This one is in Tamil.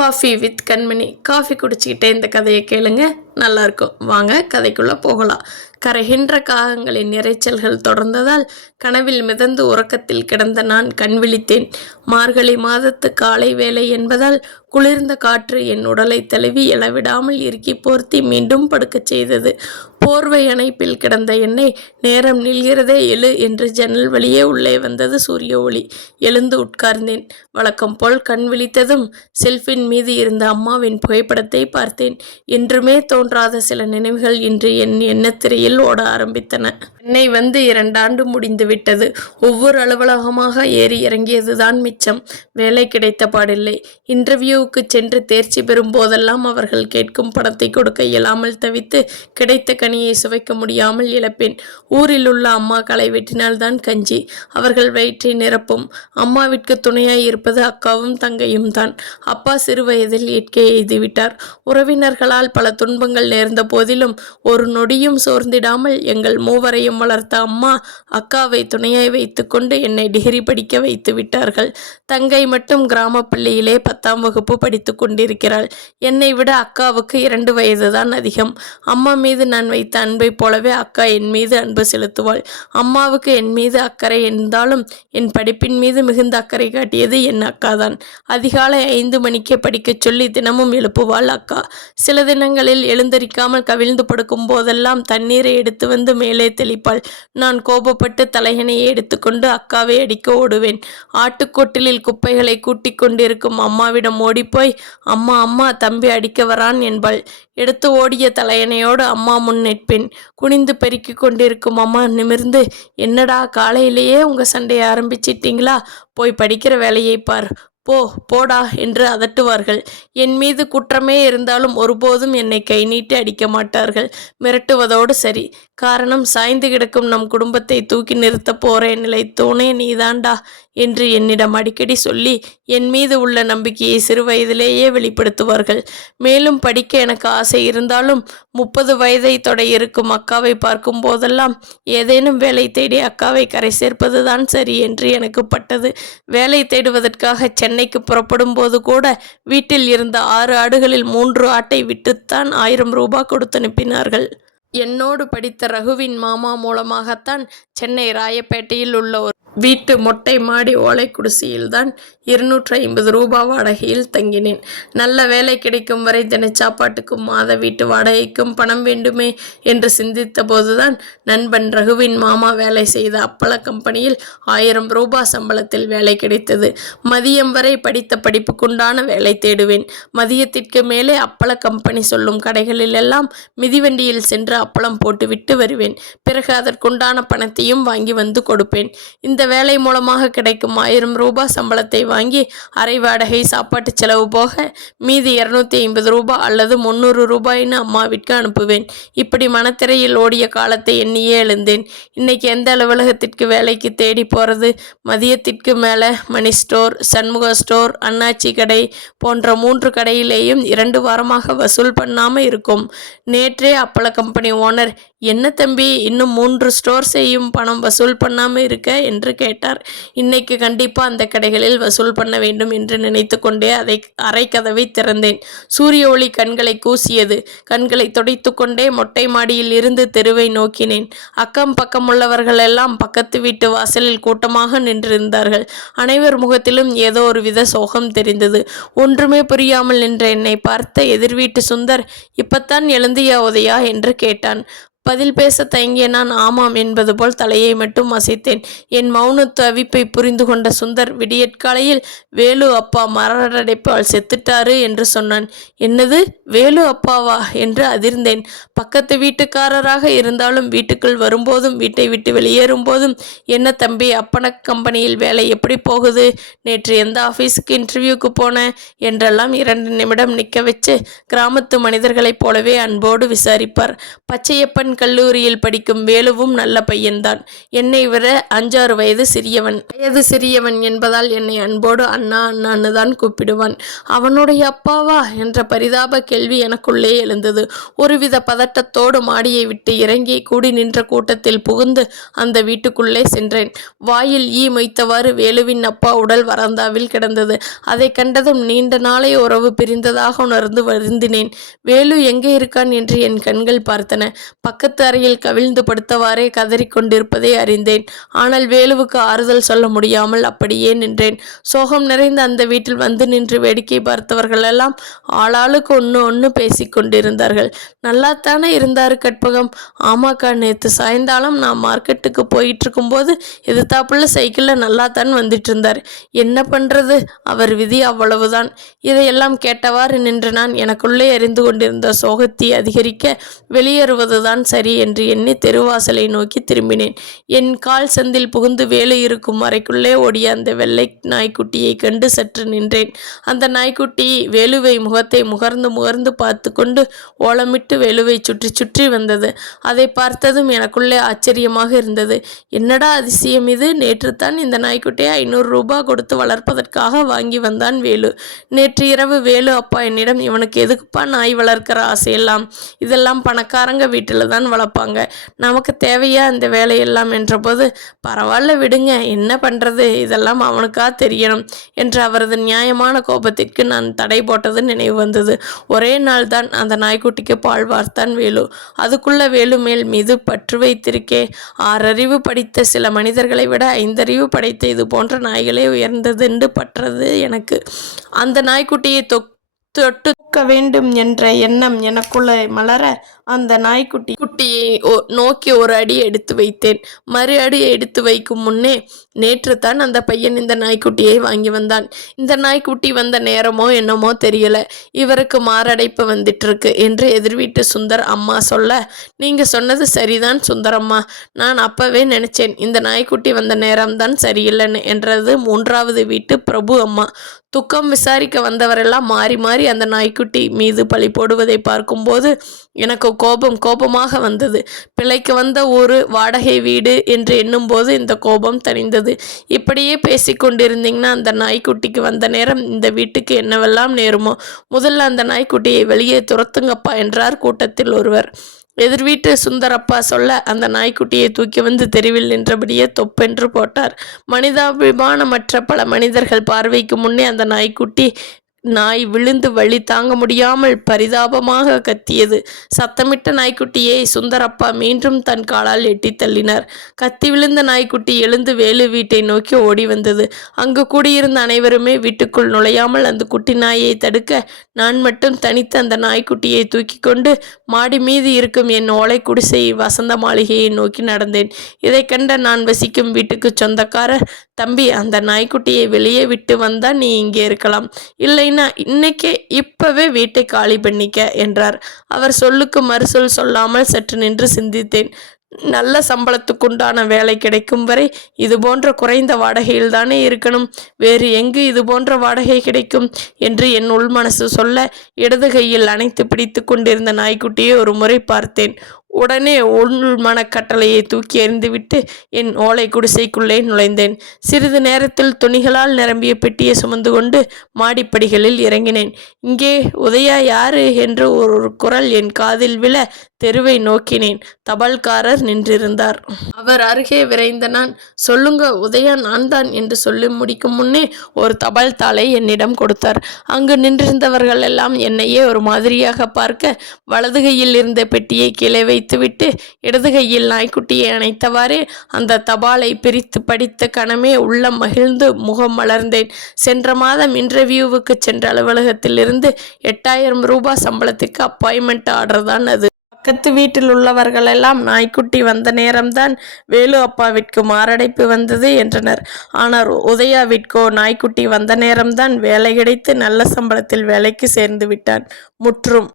Coffee with Kanmani. காஃபி குடிச்சிக்கிட்டே இந்த கதையை கேளுங்க, நல்லாயிருக்கும். வாங்க கதைக்குள்ளே போகலாம். கரைகின்ற காகங்களின் இரைச்சல்கள் தொடர்ந்ததால் கனவில் மிதந்து உறக்கத்தில் கிடந்த நான் கண் விழித்தேன். மார்கழி மாதத்து காலை வேலை என்பதால் குளிர்ந்த காற்று என் உடலை தழுவி எழவிடாமல் இறுக்கி போர்த்தி மீண்டும் படுக்கச் செய்தது. போர்வை அணைப்பில் கிடந்த என்னை நேரம் நில்கிறதே, எழு என்று ஜன்னல் வழியே உள்ளே வந்தது சூரிய ஒளி. எழுந்து உட்கார்ந்தேன். வழக்கம் போல் கண் விழித்ததும் செல்ஃபின் மீது இருந்த அம்மாவின் புகைப்படத்தை பார்த்தேன். என்றுமே தோன்றாத சில நினைவுகள் இன்று என் எண்ணத்திரையில் ஓட ஆரம்பித்தன. என்னை வந்து 2 ஆண்டு முடிந்து விட்டது. ஒவ்வொரு அலுவலகமாக ஏறி இறங்கியதுதான் மிச்சம். வேலை கிடைத்த பாடில்லை. இன்டர்வியூவுக்கு சென்று தேர்ச்சி பெறும் போதெல்லாம் அவர்கள் கேட்கும் பணத்தை கொடுக்க இயலாமல் தவித்து கிடைத்த கனியை சுவைக்க முடியாமல் இழப்பேன். ஊரில் உள்ள அம்மா களை வெட்டினால்தான் கஞ்சி. அவர்கள் வயிற்றை நிரப்பும். அம்மாவிற்கு துணையாய் இருப்பது அக்காவும் தங்கையும் தான். அப்பா சிறு வயதில் இயற்கை எய்துவிட்டார். உறவினர்களால் பல துன்பங்கள் நேர்ந்த போதிலும் ஒரு நொடியும் சோர்ந்திடாமல் எங்கள் மூவரையும் வளர்த்த அம்மா அக்காவை துணையாய் வைத்து கொண்டு என்னை டிகிரி படிக்க வைத்து விட்டார்கள். தங்கை மட்டும் கிராம பள்ளியிலே 10ஆம் வகுப்பு படித்து கொண்டிருக்கிறாள். என்னை விட அக்காவுக்கு 2 வயதுதான் அதிகம். அம்மா மீது நான் வைத்த அன்பை போலவே அக்கா என் மீது அன்பு செலுத்துவாள். அம்மாவுக்கு என் மீது அக்கறை இருந்தாலும் என் படிப்பின் மீது மிகுந்த அக்கறை காட்டியது என் அக்காதான். அதிகாலை 5 மணிக்கே படிக்கச் சொல்லி தினமும் எழுப்புவாள் அக்கா. சில தினங்களில் எழுந்தரிக்காமல் கவிழ்ந்து படுக்கும் போதெல்லாம் தண்ணீரை எடுத்து வந்து மேலே தெளிப்பாள். நான் கோபப்பட்டு தலையணையை எடுத்துக்கொண்டு அக்காவை அடிக்க ஓடுவேன். ஆட்டுக்கொட்டிலில் குப்பைகளை கூட்டிக் கொண்டிருக்கும் அம்மாவிடம் ஓடிப்போய், அம்மா அம்மா தம்பி அடிக்க வரான் என்பாள். எடுத்து ஓடிய தலையணையோடு அம்மா முன் நிற்பேன். குனிந்து பெருக்கி கொண்டிருக்கும் அம்மா நிமிர்ந்து, என்னடா காலையிலேயே உங்க சண்டையை ஆரம்பிச்சிட்டீங்களா? போய் படிக்கிற வேலையை பார், போடா என்று அதட்டுவார்கள். என் மீது குற்றமே இருந்தாலும் ஒருபோதும் என்னை கை நீட்டி அடிக்க மாட்டார்கள். மிரட்டுவதோடு சரி. காரணம், சாய்ந்து கிடக்கும் நம் குடும்பத்தை தூக்கி நிறுத்த போறேன் நிலைத்தோனே நீதாண்டா என்று என்னிடம் அடிக்கடி சொல்லி என் மீது உள்ள நம்பிக்கையை சிறு வயதிலேயே வெளிப்படுத்துவார்கள். மேலும் படிக்க எனக்கு ஆசை இருந்தாலும் 30 வயதை தொட இருக்கும் அக்காவை பார்க்கும் போதெல்லாம் ஏதேனும் வேலை தேடி அக்காவை கரை சேர்ப்பதுதான் சரி என்று எனக்கு பட்டது. வேலை தேடுவதற்காக சென்னைக்கு புறப்படும் போது கூட வீட்டில் இருந்த 6 ஆடுகளில் 3 ஆட்டை விட்டுத்தான் 1000 ரூபாய் கொடுத்து அனுப்பினார்கள். என்னோடு படித்த ரகுவின் மாமா மூலமாகத்தான் சென்னை ராயப்பேட்டையில் உள்ள ஒரு வீட்டு மொட்டை மாடி ஓலை குடிசையில்தான் 250 ரூபாய் வாடகையில் தங்கினேன். நல்ல வேலை கிடைக்கும் வரை தினச்சாப்பாட்டுக்கும் மாத வீட்டு வாடகைக்கும் பணம் வேண்டுமே என்று சிந்தித்த போதுதான் நண்பன் ரகுவின் மாமா வேலை செய்த அப்பள கம்பெனியில் 1000 ரூபாய் சம்பளத்தில் வேலை கிடைத்தது. மதியம் வரை படித்த படிப்புக்குண்டான வேலை தேடுவேன். மதியத்திற்கு மேலே அப்பள கம்பெனி சொல்லும் கடைகளிலெல்லாம் மிதிவண்டியில் சென்று அப்பளம் போட்டுவிட்டு வருவேன். பிறகு அதற்குண்டான பணத்தையும் வாங்கி வந்து கொடுப்பேன். இந்த வேலை மூலமாக கிடைக்கும் 1000 ரூபாய் சம்பளத்தை வாங்கி அரை வாடகை சாப்பாட்டு செலவு போக மீதி 250 ரூபாய் அல்லது 300 ரூபாய்னு அம்மாவிற்கு அனுப்புவேன். இப்படி மனத்திரையில் ஓடிய காலத்தை எண்ணியே எழுந்தேன். இன்னைக்கு எந்த அலுவலகத்திற்கு வேலைக்கு தேடி போறது? மதியத்திற்கு மேலே மணி ஸ்டோர், சண்முக ஸ்டோர், அண்ணாச்சி கடை போன்ற 3 கடையிலேயும் 2 வாரமாக வசூல் பண்ணாம இருக்கும். நேற்றே அப்பள கம்பெனி ஓனர், என்ன தம்பி இன்னும் 3 ஸ்டோர் செய்யும் பணம் வசூல் பண்ணாம இருக்க என்று கேட்டார். இன்னைக்கு கண்டிப்பா அந்த கடைகளில் வசூல் பண்ண வேண்டும் என்று நினைத்து கொண்டே அரை கதவை திறந்தேன். சூரிய ஒளி கண்களை கூசியது. கண்களை துடைத்து கொண்டே மொட்டை மாடியில் இருந்து தெருவை நோக்கினேன். அக்கம் பக்கம் உள்ளவர்கள் எல்லாம் பக்கத்து வீட்டு வாசலில் கூட்டமாக நின்றிருந்தார்கள். அனைவர் முகத்திலும் ஏதோ ஒரு வித சோகம் தெரிந்தது. ஒன்றுமே புரியாமல் நின்ற என்னை பார்த்த எதிர்வீட்டு சுந்தர், இப்பத்தான் எழுந்தியா உதயா என்று கேட்டான். பதில் பேச தயங்கிய நான் ஆமாம் என்பது போல் தலையை மட்டும் அசைத்தேன். என் மௌன தவிப்பை புரிந்து கொண்ட சுந்தர், விடியற்காலையில் வேலு அப்பா மரணடைப்பால் செத்துட்டாரு என்று சொன்னான். என்னது, வேலு அப்பாவா என்று அதிர்ந்தேன். பக்கத்து வீட்டுக்காரராக இருந்தாலும் வீட்டுக்குள் வரும்போதும் வீட்டை விட்டு வெளியேறும் போதும், என்ன தம்பி அப்பன கம்பெனியில் வேலை எப்படி போகுது, நேற்று எந்த ஆஃபீஸுக்கு இன்டர்வியூக்கு போன என்றெல்லாம் 2 நிமிடம் நிற்க வச்சு கிராமத்து மனிதர்களைப் போலவே அன்போடு விசாரிப்பார். பச்சையப்பன் கல்லூரியில் படிக்கும் வேலுவும் நல்ல பையன்தான். என்னை விட 5-6 வயது சிறியவன் என்பதால் என்னை அன்போடு அண்ணா அண்ணான்னு தான் கூப்பிடுவான். அவனுடைய அப்பாவா என்ற பரிதாப கேள்வி எனக்குள்ளே எழுந்தது. ஒருவித பதட்டத்தோடு மாடியை விட்டு இறங்கி கூடி நின்ற கூட்டத்தில் புகுந்து அந்த வீட்டுக்குள்ளே சென்றேன். வாயில் ஈ மொய்த்தவாறு வேலுவின் அப்பா உடல் வராந்தாவில் கிடந்தது. அதை கண்டதும் நீண்ட நாளை உறவு பிரிந்ததாக உணர்ந்து வருந்தினேன். வேலு எங்கே இருக்கான் என்று என் கண்கள் பார்த்தன. பக்கத்து அறையில் கவிழ்ந்து படுத்தவாறே கதறிக்கொண்டிருப்பதை அறிந்தேன். ஆனால் வேலுவுக்கு ஆறுதல் சொல்ல முடியாமல் அப்படியே நின்றேன். சோகம் நிறைந்த அந்த வீட்டில் வந்து நின்று வேடிக்கை பார்த்தவர்கள் எல்லாம் ஆளாளுக்கு ஒன்று பேசிக்கொண்டிருந்தார்கள். நல்லாத்தானே இருந்தாரு கற்பகம்? ஆமாக்கா, நேற்று சாயந்தாலம் நான் மார்க்கெட்டுக்கு போயிட்டு இருக்கும்போது எதிர்த்தாப்புல சைக்கிளில் நல்லாத்தான் வந்துட்டு இருந்தார். என்ன பண்றது, அவர் விதி அவ்வளவுதான். இதையெல்லாம் கேட்டவாறு நின்று நான் எனக்குள்ளே எரிந்து கொண்டிருந்த சோகத்தை அதிகரிக்க வெளியேறுவதுதான் சரி என்று எண்ணி தெருவாசலை நோக்கி திரும்பினேன். என் கால் சந்தில் புகுந்து வேலு இருக்கும் அறைக்குள்ளே ஓடிய அந்த வெள்ளை நாய்க்குட்டியை கண்டு சற்று நின்றேன். அந்த நாய்க்குட்டி வேலுவை முகத்தை முகர்ந்து பார்த்து கொண்டு ஓலமிட்டு வேலுவை சுற்றி வந்தது. அதை பார்த்ததும் எனக்குள்ளே ஆச்சரியமாக இருந்தது. என்னடா அதிசயம் இது! நேற்றுத்தான் இந்த நாய்க்குட்டியை 500 ரூபாய் கொடுத்து வளர்ப்பதற்காக வாங்கி வந்தான் வேலு. நேற்று இரவு வேலு அப்பா என்னிடம், இவனுக்கு எதுக்குப்பா நாய் வளர்க்கிற ஆசையெல்லாம்? இதெல்லாம் பணக்காரங்க வீட்டில் தான் வளர்ப்பாங்க, நமக்கு தேவையா இந்த வேலையெல்லாம் என்றபோது, பரவாயில்ல விடுங்க, என்ன பண்ணுறது, இதெல்லாம் அவனுக்கா தெரியணும் என்ற அவரது நியாயமான கோபத்திற்கு நான் தடை போட்டது நினைவு வந்தது. ஒரே நாள் தான் அந்த நாய்க்குட்டிக்கு பால் வார்த்தான் வேலு. அதுக்குள்ள வேலு மேல் மீது பற்று வைத்திருக்கே. 6 அறிவு படித்த சில மனிதர்களை விட 5 அறிவு படைத்த இது போன்ற நாய்களே உயர்ந்ததென்று பற்றது எனக்கு. அந்த நாய்க்குட்டியை தொட்டுக்க வேண்டும் என்ற எண்ணம் எனக்குள்ள மலர அந்த நாய்க்குட்டியை நோக்கி ஒரு அடி எடுத்து வைத்தேன். மறு அடி எடுத்து வைக்கும் முன்னே, நேற்று தான் அந்த பையன் இந்த நாய்க்குட்டியை வாங்கி வந்தான். இந்த நாய்க்குட்டி வந்த நேரமோ என்னமோ தெரியல, இவருக்கு மாரடைப்பு வந்துட்டு இருக்கு என்று எதிர்வீட்டு சுந்தர் அம்மா சொல்ல, நீங்க சொன்னது சரிதான் சுந்தரம்மா, நான் அப்பவே நினைச்சேன் இந்த நாய்க்குட்டி வந்த நேரம்தான் சரியில்லைன்னு என்றது 3வது வீட்டு பிரபு அம்மா. துக்கம் விசாரிக்க வந்தவரெல்லாம் மாறி மாறி அந்த நாய்க்குட்டி மீது பழி போடுவதை பார்க்கும்போது எனக்கு கோபமாக வந்தது. பிழைக்கு வந்த ஊரு வாடகை வீடு என்று எண்ணும்போது இந்த கோபம் தணிந்தது. இப்படியே பேசிக்கொண்டிருந்தீங்கன்னா அந்த நாய்க்குட்டிக்கு வந்த நேரம் இந்த வீட்டுக்கு என்னவெல்லாம் நேருமோ. முதல்ல அந்த நாய்க்குட்டியை வெளியே துரத்துங்கப்பா என்றார் கூட்டத்தில் ஒருவர். எதிர்வீட்டு சுந்தரப்பா சொல்ல அந்த நாய்க்குட்டியை தூக்கி வந்து தெருவில் நின்றபடியே தொப்பென்று போட்டார். மனிதாபிமானமற்ற பல மனிதர்கள் பார்வைக்கு முன்னே அந்த நாய் விழுந்து வலி தாங்க முடியாமல் பரிதாபமாக கத்தியது. சத்தமிட்ட நாய்க்குட்டியை சுந்தரப்பா மீண்டும் தன் காலால் எட்டி தள்ளினார். கத்தி விழுந்த நாய்க்குட்டி எழுந்து வேலு வீட்டை நோக்கி ஓடி வந்தது. அங்கு கூடியிருந்த அனைவருமே வீட்டுக்குள் நுழையாமல் அந்த குட்டி நாயை தடுக்க நான் மட்டும் தனித்து அந்த நாய்க்குட்டியை தூக்கி கொண்டு மாடி மீது இருக்கும் என் ஓலை குடிசை வசந்த மாளிகையை நோக்கி நடந்தேன். இதை கண்ட நான் வசிக்கும் வீட்டுக்கு சொந்தக்காரர், தம்பி, அந்த நாய்க்குட்டியை வெளியே விட்டு வந்தா நீ இங்கே இருக்கலாம், இல்லை இன்னைக்கே இப்பவே வீட்டை காலி பண்ணிக்க என்றார். அவர் சொல்லுக்கு மறுசொல் சொல்லாமல் சற்று நின்று சிந்தித்தேன். நல்ல சம்பளத்துக்குண்டான வேலை கிடைக்கும் வரை இது போன்ற குறைந்த வாடகையில் தானே இருக்கணும், வேறு எங்கு இது போன்ற வாடகை கிடைக்கும் என்று என் உள் மனசு சொல்ல, இடது கையில் அணைத்து பிடித்து கொண்டிருந்த நாய்க்குட்டியை ஒரு முறை பார்த்தேன். உடனே உள் மனக்கட்டளையை தூக்கி எறிந்துவிட்டு என் ஓலை குடிசைக்குள்ளே நுழைந்தேன். சிறிது நேரத்தில் துணிகளால் நிரம்பிய பெட்டியை சுமந்து கொண்டு மாடிப்படிகளில் இறங்கினேன். இங்கே உதயா யாரு என்று ஒரு குரல் என் காதில் விழ தெருவை நோக்கினேன். தபால்காரர் நின்றிருந்தார். அவர் அருகே விரைந்த நான், சொல்லுங்க உதயா, நான் தான் என்று சொல்லி முடிக்கும் முன்னே ஒரு தபால் தாளை என்னிடம் கொடுத்தார். அங்கு நின்றிருந்தவர்கள் எல்லாம் என்னையே ஒரு மாதிரியாக பார்க்க, வலது கையில் இருந்த பெட்டியை கீழே வைத்துவிட்டு இடது கையில் நாய்க்குட்டியை அணைத்தவாறே அந்த தபாலை பிரித்து படித்த கணமே உள்ளம் மகிழ்ந்து முகம் மலர்ந்தேன். சென்ற மாதம் இன்டர்வியூவுக்கு சென்ற அலுவலகத்திலிருந்து 8000 ரூபாய் சம்பளத்துக்கு அப்பாயின்மெண்ட் ஆர்டர் தான் அது. பக்கத்து வீட்டில் உள்ளவர்கள் எல்லாம் நாய்க்குட்டி வந்த நேரம்தான் வேலு அப்பாவிற்கு மாரடைப்பு வந்தது என்றனர். ஆனால் உதயாவிற்கோ நாய்க்குட்டி வந்த நேரம்தான் வேலை கிடைத்து நல்ல சம்பளத்தில் வேலைக்கு சேர்ந்து விட்டான். முற்றும்.